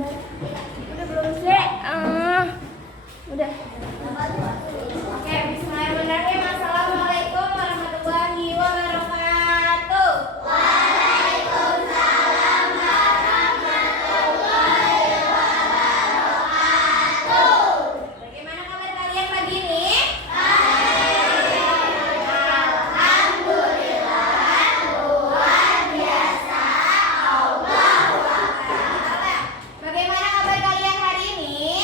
Udah belum sih? Udah. Oke, bismillahirrahmanirrahim. Assalamualaikum warahmatullahi wabarakatuh. Waalaikumsalam warahmatullahi wabarakatuh. Bagaimana kabar kalian pagi ini? Alhamdulillah, luar biasa. Allahu Akbar. Bagaimana kabar kalian hari ini?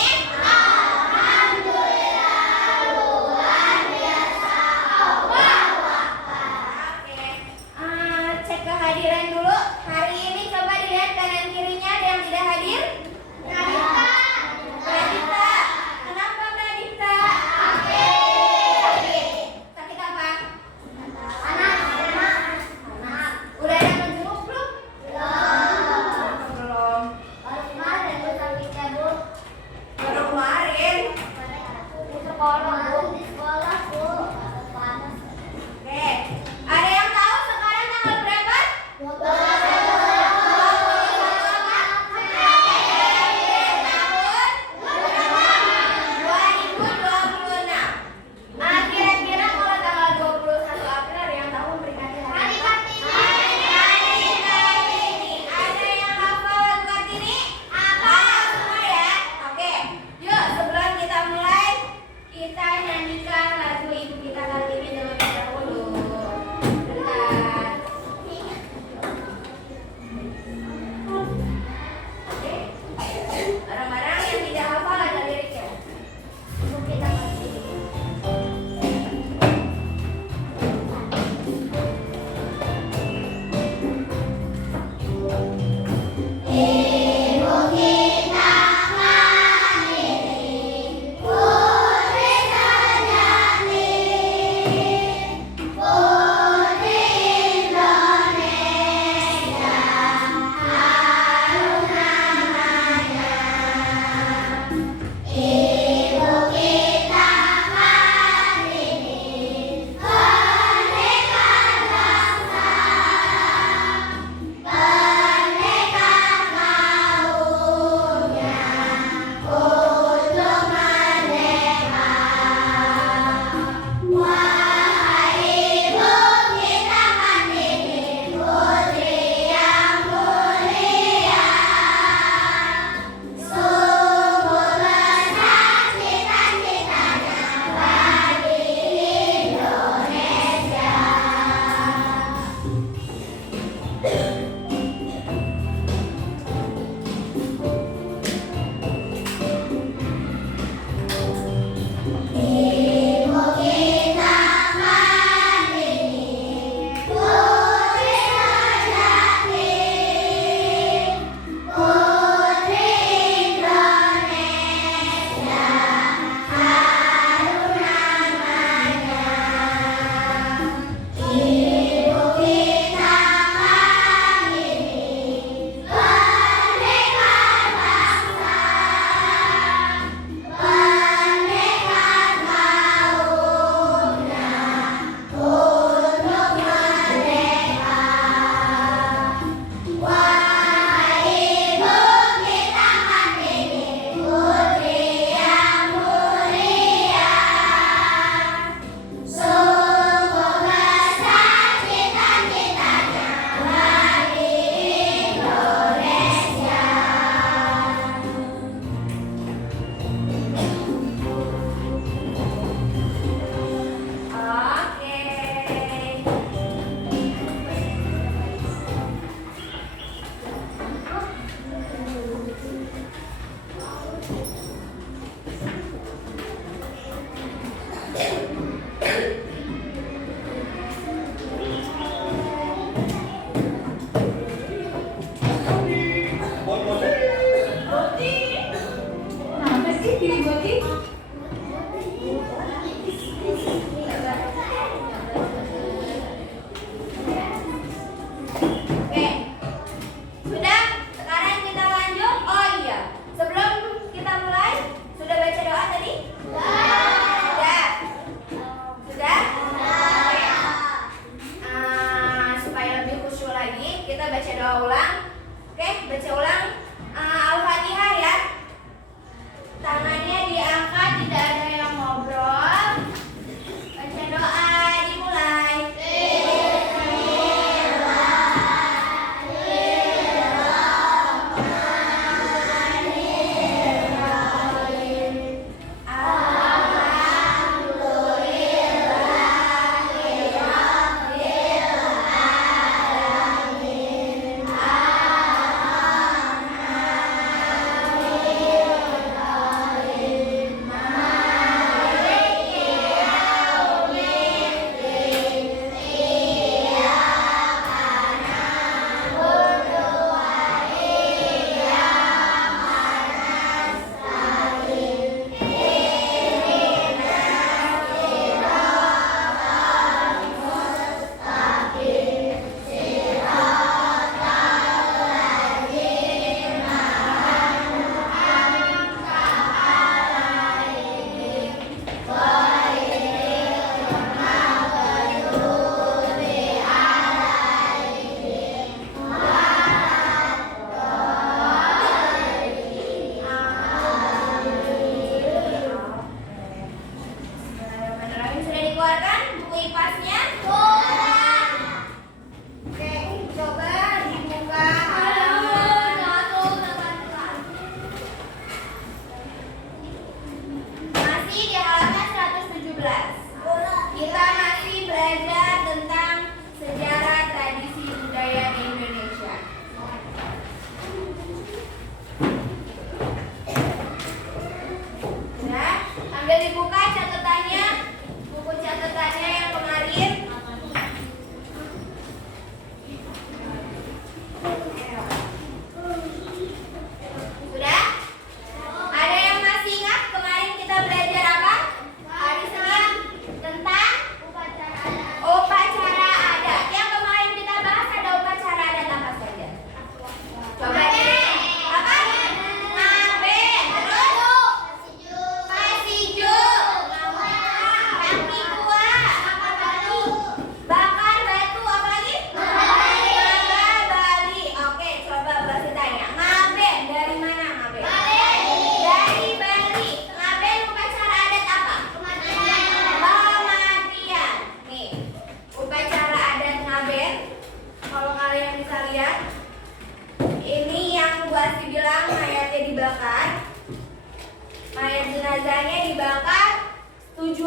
Alhamdulillah, luar biasa.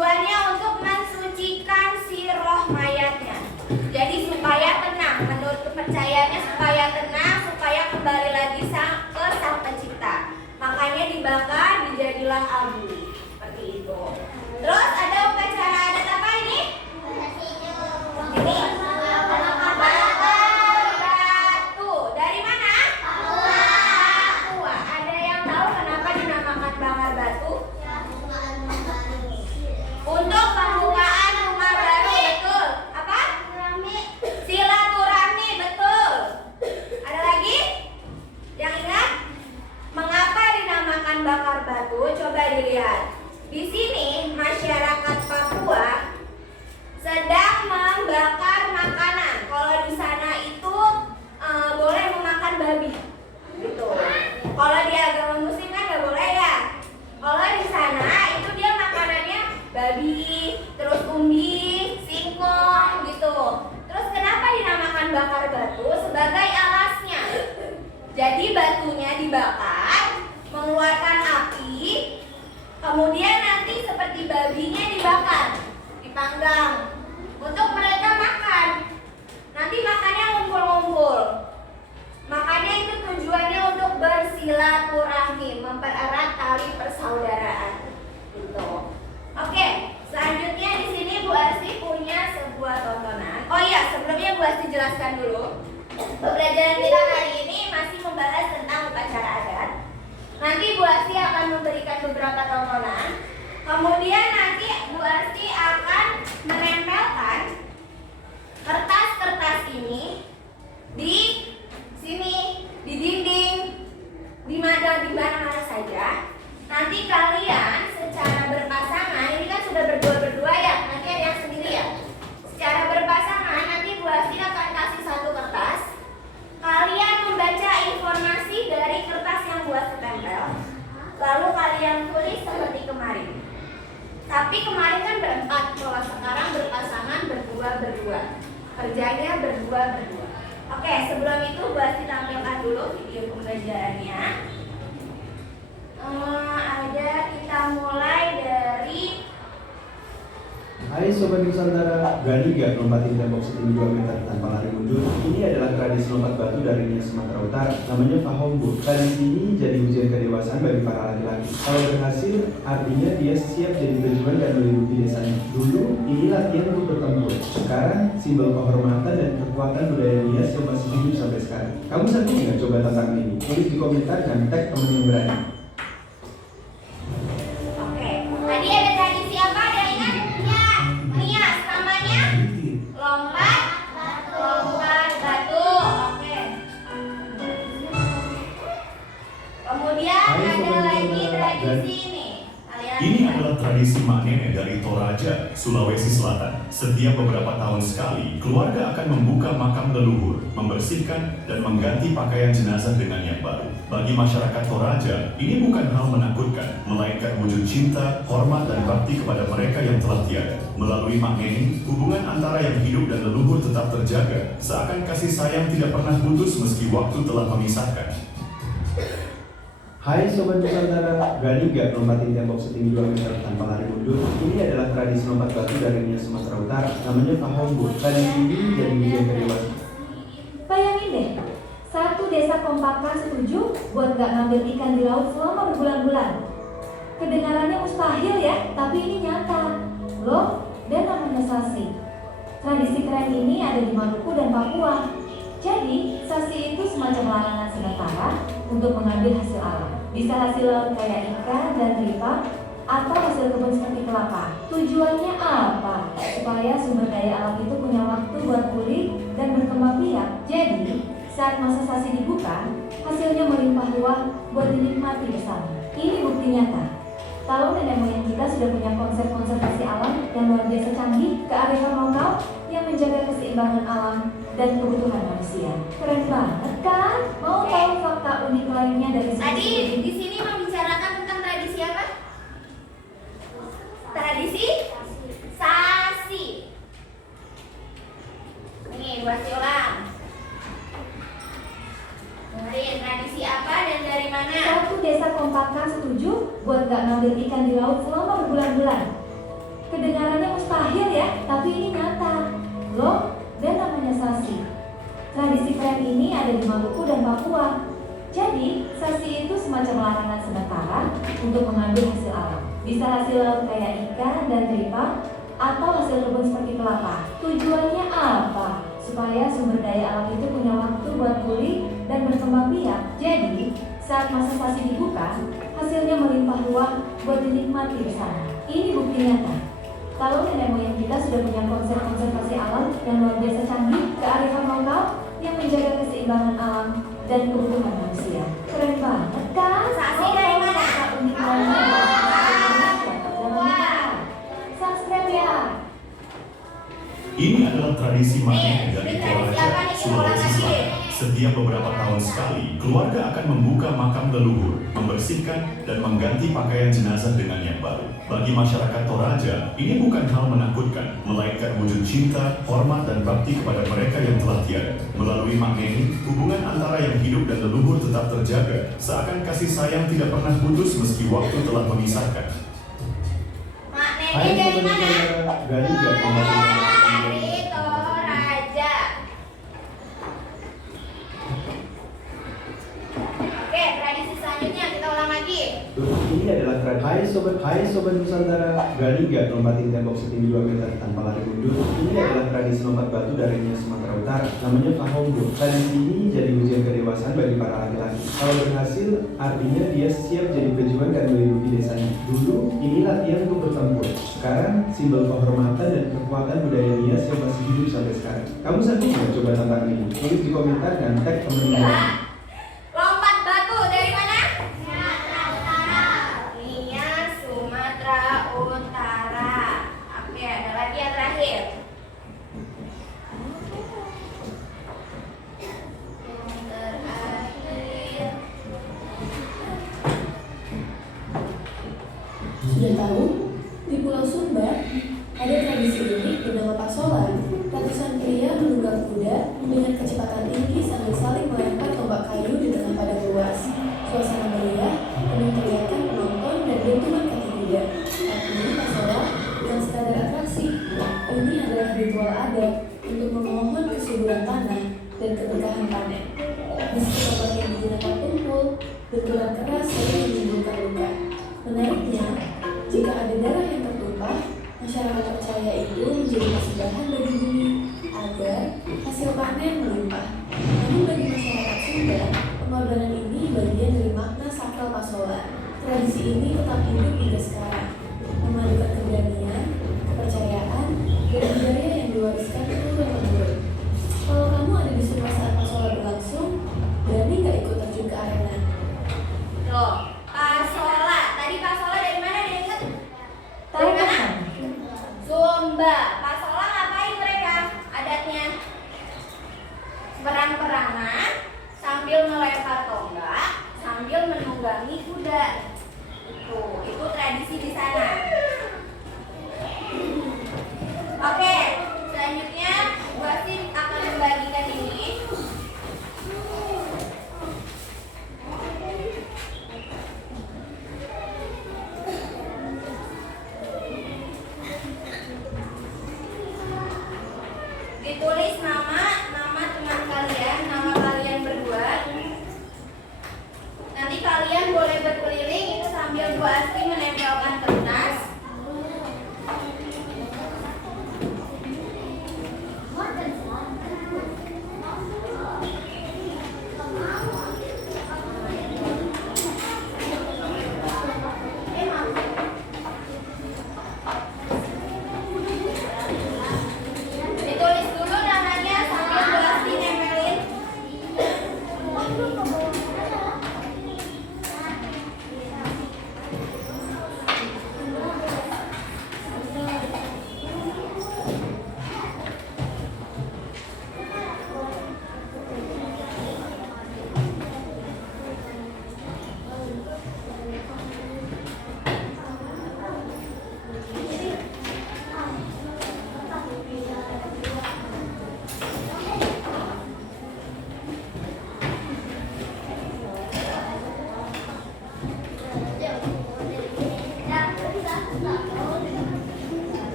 Tujuannya untuk mensucikan si roh mayatnya. Jadi supaya tenang, menurut kepercayaannya supaya tenang, supaya kembali lagi ke Sang Pencipta. Makanya dibakar, dijadilah abu. Seperti itu. Terus ada upacara adat apa ini? Ini bakar batu. Dari mana? Papua. Ada yang tahu kenapa dinamakan bakar batu? Untuk pembukaan rumah baru, betul. Apa? Silaturahmi, betul. Ada lagi? Yang ingat? Mengapa dinamakan bakar batu? Coba dilihat. Di sini masyarakat Papua sedang membakar makanan. Kalau di sana itu boleh memakan babi, gitu. Kalau di agama Muslim kan nggak boleh ya. Kalau di sana itu dia makanannya babi, terus umbi, singkong, gitu. Terus kenapa dinamakan bakar batu? Sebagai alasnya. Jadi batunya dibakar, mengeluarkan api, kemudian nanti seperti babinya dibakar, dipanggang untuk mereka makan. Nanti makannya ngumpul-ngumpul. Makanya itu tujuannya untuk bersilaturahmi, mempererat tali persaudaraan. Gitu. Oke, selanjutnya di sini Bu Arsi punya sebuah tontonan. Oh iya, sebelumnya Bu Arsi jelaskan dulu. Pembelajaran kita hari ini masih membahas tentang upacara adat. Nanti Bu Arsi akan memberikan beberapa tontonan. Kemudian nanti Bu Arsi akan menempelkan kertas-kertas ini di sini, di dinding, di mana saja. Nanti kalian secara berpasangan, ini kan sudah berdua ya, nanti ada yang sendiri ya. Secara berpasangan nanti Bu Arsi akan kasih satu kertas. Kalian membaca informasi dari kertas yang Bu Arsi tempel. Lalu kalian tulis seperti kemarin. Tapi kemarin kan berempat, kalau sekarang berpasangan berdua-berdua. Kerjanya berdua-berdua. Oke, sebelum itu Bu Arsi tampilkan dulu video pembelajarannya. Ada kita mulai dari Hai Sobat Nusantara, berani gak lompatin tembok setinggi 2 meter tanpa lari mundur? Ini adalah tradisi lompat batu dari Nia Sumatera Utara, namanya Fahombo. Tradisi ini jadi ujian kedewasaan bagi para laki-laki. Kalau berhasil, artinya dia siap jadi pejuang dan melindungi desanya. Dulu, ini latihan untuk bertempur. Sekarang, simbol kehormatan dan kekuatan budaya Nias yang masih hidup sampai sekarang. Kamu sanggup nggak coba tantangan ini? Tulis di komentar dan tag temen yang berani. tadi ada tradisi apa? Ada ingat? Ya, Nias namanya lompat batu. Oke. Kemudian ada lagi tradisi ini. Ini adalah tradisi mak nenek dari Toraja, Sulawesi Selatan. Setiap beberapa tahun sekali, keluarga akan membuka makam leluhur, membersihkan dan mengganti pakaian jenazah dengan yang baru. Bagi masyarakat Toraja, ini bukan hal menakutkan, melainkan wujud cinta, hormat dan bakti kepada mereka yang telah tiada. Melalui mak nenek, hubungan antara yang hidup dan leluhur tetap terjaga, seakan kasih sayang tidak pernah putus meski waktu telah memisahkan. Hai Sobat Nusantara, berani gak lompatin tembok setinggi 2 meter tanpa lari mundur? Ini adalah tradisi lompat batu dari Nia Sumatera Utara, namanya Fahombo. Tradisi ini jadi ujian kedewasaan. Bayangin deh, satu desa kompakan setuju buat gak ngambil ikan di laut selama berbulan-bulan. Kedengarannya mustahil ya, tapi ini nyata. Loh, dan namanya Sasi. Tradisi keren ini ada di Maluku dan Papua. Jadi, Sasi itu semacam larangan sementara untuk mengambil hasil alam. Bisa hasil laut kayak ikan dan ripa, atau hasil kebun seperti kelapa. Tujuannya apa? Supaya sumber daya alam itu punya waktu buat pulih dan berkembang biak. Jadi, saat masa Sasi dibuka, hasilnya melimpah ruah buat dinikmati bersama. Ini bukti nyata. Kalau nenek moyang kita sudah punya konsep konservasi alam yang luar biasa canggih, kearifan lokal yang menjaga keseimbangan alam dan kebutuhan manusia. Keren banget kan? Mau tahu fakta unik lainnya dari Tadi di sini membicarakan tentang tradisi apa? Tradisi Sasi. Nih, buat ulang. Dengerin, tradisi apa dan dari mana? Satu desa kompakan setuju buat gak ngambil ikan di laut selama berbulan-bulan. Kedengarannya mustahil ya, tapi ini nyata. Loh, dan namanya Sasi. Tradisi keren ini ada di Maluku dan Papua. Jadi, Sasi itu semacam larangan sementara untuk mengambil hasil alam. Bisa hasil laut kayak ikan dan tripang, atau hasil kebun seperti kelapa. Tujuannya apa? Supaya sumber daya alam itu punya waktu buat pulih dan berkembang biak. Jadi, saat masa Sasi dibuka, hasilnya melimpah ruah buat dinikmati bersama. Ini bukti nyata. Kalau nenek moyang kita sudah punya konsep konservasi alam yang luar biasa canggih, kearifan lokal yang menjaga keseimbangan alam dan kebutuhan manusia. Keren banget kan? Sasi dari mana? Unik banget. Subscribe ya. Ini adalah tradisi Maneh dari Nih, tradisi Toraja, apa nih? Sulawesi Selatan. Setiap beberapa tahun sekali, keluarga akan membuka makam leluhur, membersihkan, dan mengganti pakaian jenazah dengan yang baru. Bagi masyarakat Toraja, ini bukan hal menakutkan, melainkan wujud cinta, hormat, dan bakti kepada mereka yang telah tiada. Melalui Maneh, hubungan antara yang hidup dan leluhur tetap terjaga, seakan kasih sayang tidak pernah putus meski waktu telah memisahkan. Mak Hai Nenek dari Sobat mana? Saudara, Galiga nomor 5. Dari Toraja. Oke, tradisi selanjutnya kita ulang lagi. Ini adalah tradisi. Hai Sobat Nusantara, Galiga lompatin tembok setinggi 2 meter tanpa lari mundur. Ini adalah tradisi lompat batu dari Sumatera Utara. Namanya Fahombo. Tradisi ini jadi ujian kedewasaan bagi para laki-laki. Kalau berhasil, artinya dia siap jadi pejuang dan melindungi desanya. Dulu, ini latihan untuk bertempur. Sekarang, simbol kehormatan dan kekuatan budaya Nias yang masih hidup sampai sekarang. Kamu sanggup nggak coba tantangan ini? Tulis di komentar dan tag teman-teman. Lompat batu dari mana? Nias, Sumatera Utara. Oke, ada lagi yang terakhir. Sudah tahu? Di Pulau Sumba ada tradisi unik bernama pasolan. Ratusan pria menunggang kuda dengan kecepatan tinggi sambil saling melempar tombak kayu di tengah padang luas. Suasana meriah, penuh teriakan penonton dan dentuman kaki kuda. Tapi pasolan bukan sekadar atraksi. Ini adalah ritual adat untuk memohon kesuburan tanah dan keberkahan panen. Meski tombak yang digunakan tumpul, benturan keras sering menimbulkan luka. Menariknya, jika ada darah yang tertumpah, masyarakat percaya itu menjadi persembahan bagi bumi agar hasil panen melimpah. Namun bagi masyarakat Sunda, pengorbanan ini bagian dari makna sakral pasolan. Tradisi ini tetap hidup hingga sekarang, memadukan keberanian, kepercayaan, dan budaya yang diwariskan turun-temurun. Kalau kamu ada di Sumba saat pasolan berlangsung, berani nggak ikut terjun ke arena? Loh, pasola. Tadi pasola dari mana dia ingat? Tahu Dari mana? kan? Sumba. Pasola ngapain mereka? Adatnya perang-perangan sambil melempar tombak, sambil menunggangi kuda. Itu tradisi di sana. Oke, selanjutnya Wasim akan membagikan ini. Ditulis nama teman kalian, nama kalian berdua. Nanti kalian boleh berkeliling itu sambil Bu Asti menempelkan kertas. Ditulis dulu namanya sambil Bu Asti nempelin.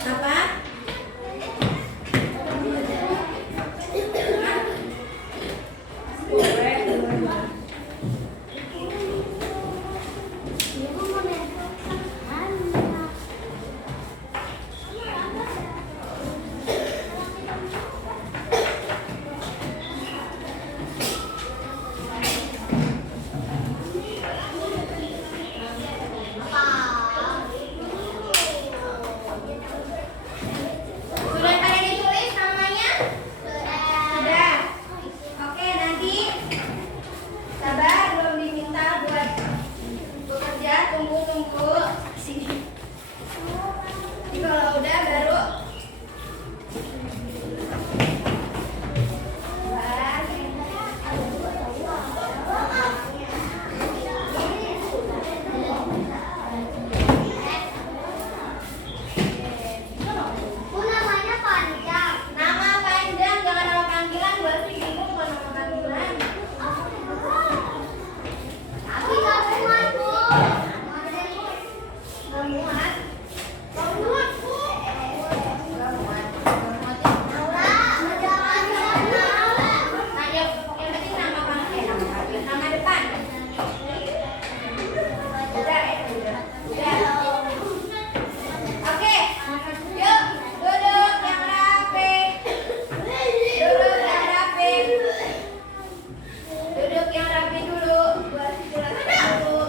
Apa? Sudah pada ditulis namanya? Sudah. Oke, nanti sabar, belum diminta buat bekerja, tunggu sini. Jadi kalau udah baru nama panjang, jangan nama panggilan. Gue sih bingung mau nama panggilan. Nggak muat. Nah, yang penting nama panggilan, nama depan. Udah. Oke, yuk duduk yang rapi. Duduk yang rapi dulu. Buat jelaskan dulu.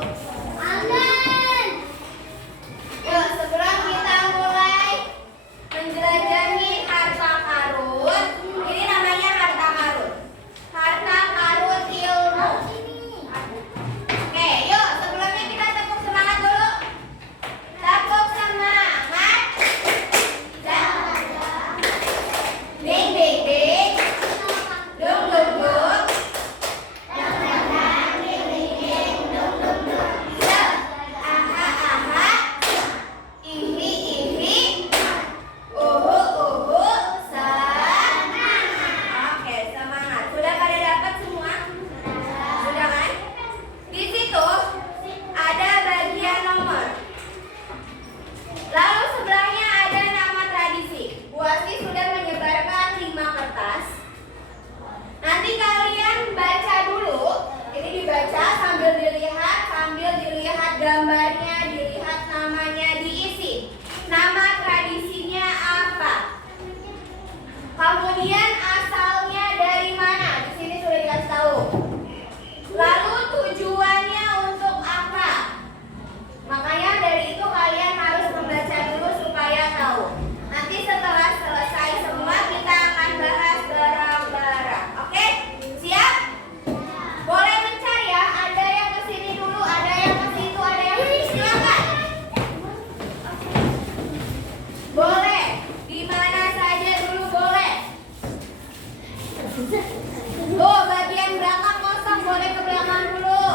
Yuk, sebelum kita mulai menjelajahi harta karun, ini namanya harta karun. Harta karun ilmu. Oke, yuk sebelumnya kita tepuk semangat dulu. Tepuk semangat. Ding ding ding. Dung dung dung. Aha aha. Ihi ihi. Uhu uhu. Semangat. Oke, semangat. Sudah pada dapat semua? Sudah kan? Di situ ada bagian nomor. Lalu sebelahnya ada nama tradisi. Bu Asti sudah menyebarkan 5 kertas. Nanti kalian baca dulu. Ini dibaca sambil dilihat gambarnya, dilihat namanya, diisi. Nama tradisinya apa? Kemudian asalnya dari mana? Di sini sudah dikasih tahu. Lalu tujuannya untuk apa? Makanya dari itu kalian harus membaca dulu supaya tahu. Nanti setelah selesai semua kita akan bahas bareng-bareng. Oke? Siap? Boleh mencari ya. Ada yang ke sini dulu, ada yang ke situ, ada yang ke sini. Silakan. Boleh. Di mana saja dulu boleh. Tuh, bagian belakang kosong, boleh ke belakang dulu.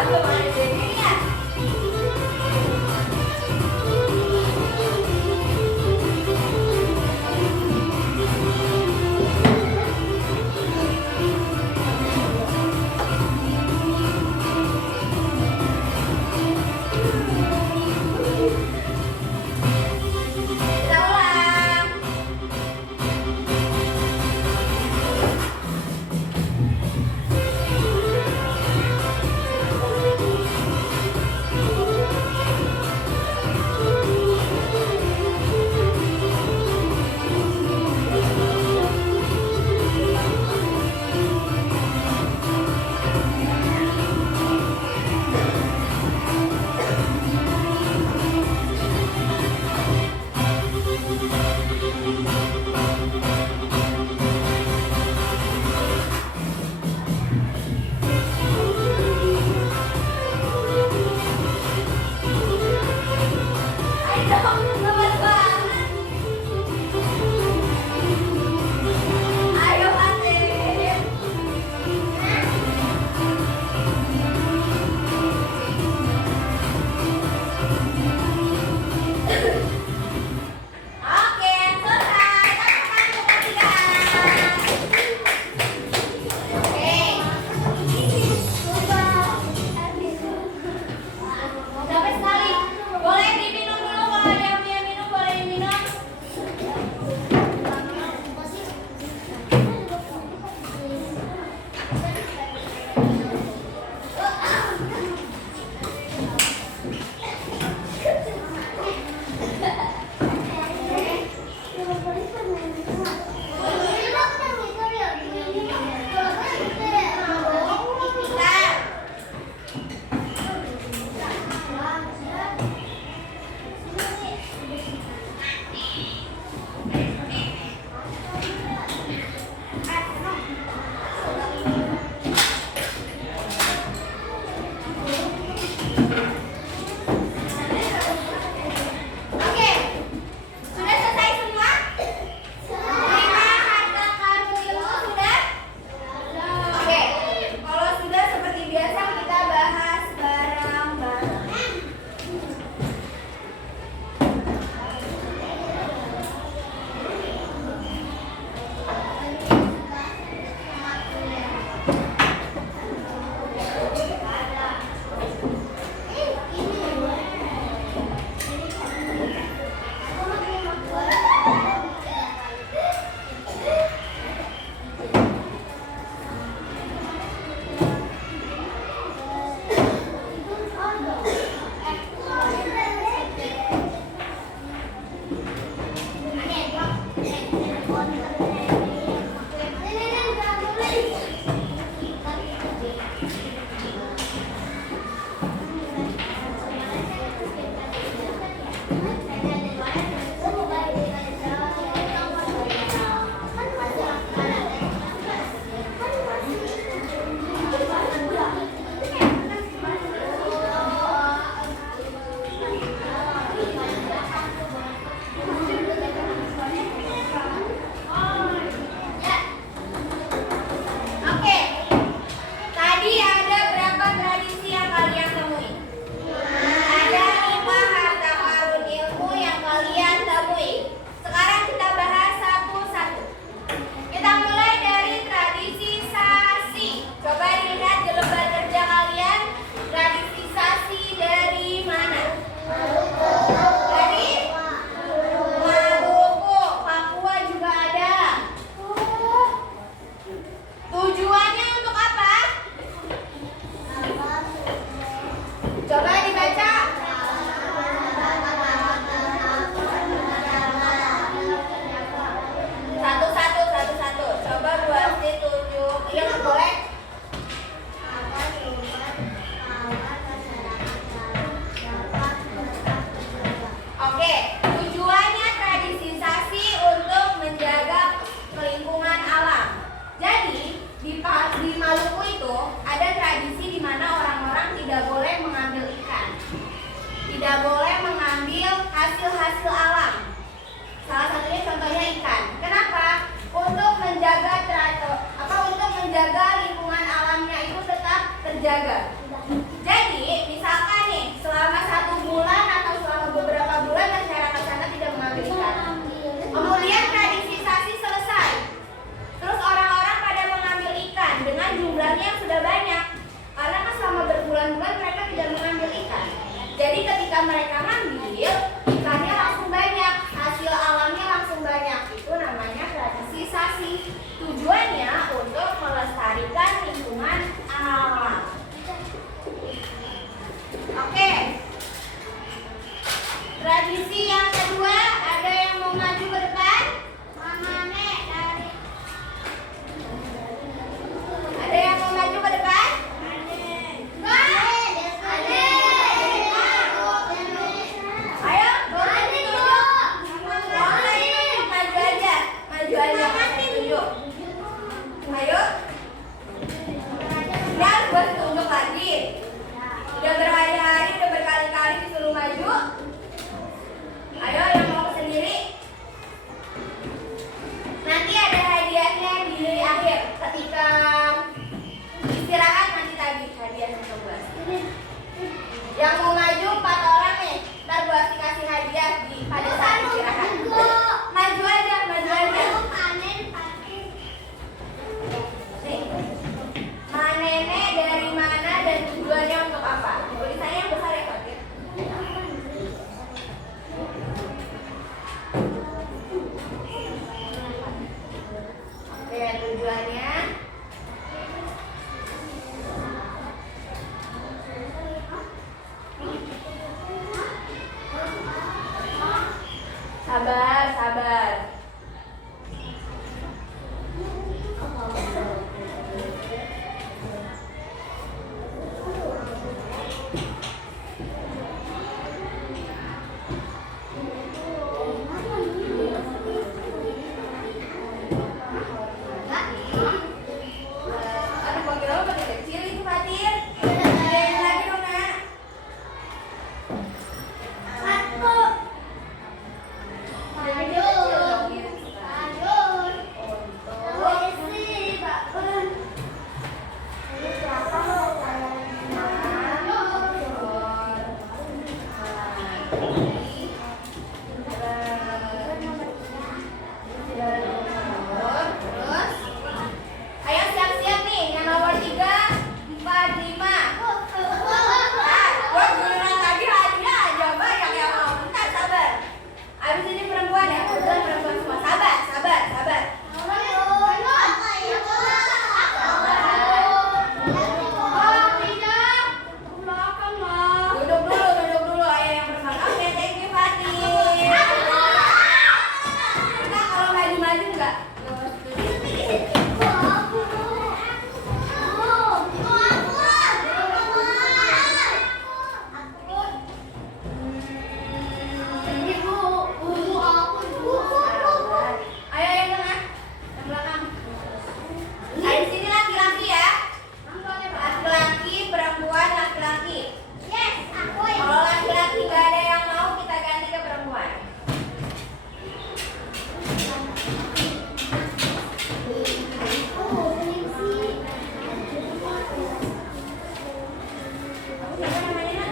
belum ada bandnya ya? Kita ulang. mereka ngambil, ikannya langsung banyak, hasil alamnya langsung banyak. Itu namanya tradisi sasi. Tujuannya untuk melestarikan lingkungan alam. Oke. Tradisi yang kedua, ada yang mau maju ke depan? Ada yang mau maju ke depan? Ayo, maju aja, tunjuk. Ayo. Ini harus buat tunjuk lagi. Udah berhari-hari, udah berkali-kali disuruh maju. Ayo yang mau sendiri. Nanti ada hadiahnya di akhir ketika istirahat, nanti tadi hadiahnya coba. Yang mau maju 4 orang nih. Ntar gua kasih hadiah pada saat istirahat. Maju aja, maju aja. Nih. Manene dari mana dan tujuannya untuk apa? Tulisannya yang besar ya, Fatir. Oke, tujuannya sabar, sabar. Aduh, panggil apa pakai kecil itu, Fatir? Gedein lagi dong, Nak. Terus, ayo siap-siap nih, yang nomor 3, 4, 5. Gue beneran tadi hadiah aja banyak yang mau. Bentar, sabar. Abis ini perempuan ya, kebetulan perempuan semua. Sabar, sabar, sabar. Duduk dulu. Ayo yang pertama. Oke, thank you, Fatir. Kita kalau maju-maju enggak? Ayo yang tengah, yang belakang. Ayo sini laki-laki ya. Laki-laki, perempuan, laki-laki. Kalau laki-laki nggak ada yang mau, kita ganti ke perempuan. Siapa namanya?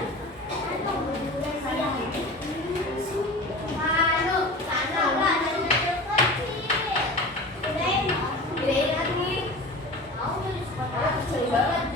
Gedein lagi. Kecil banget.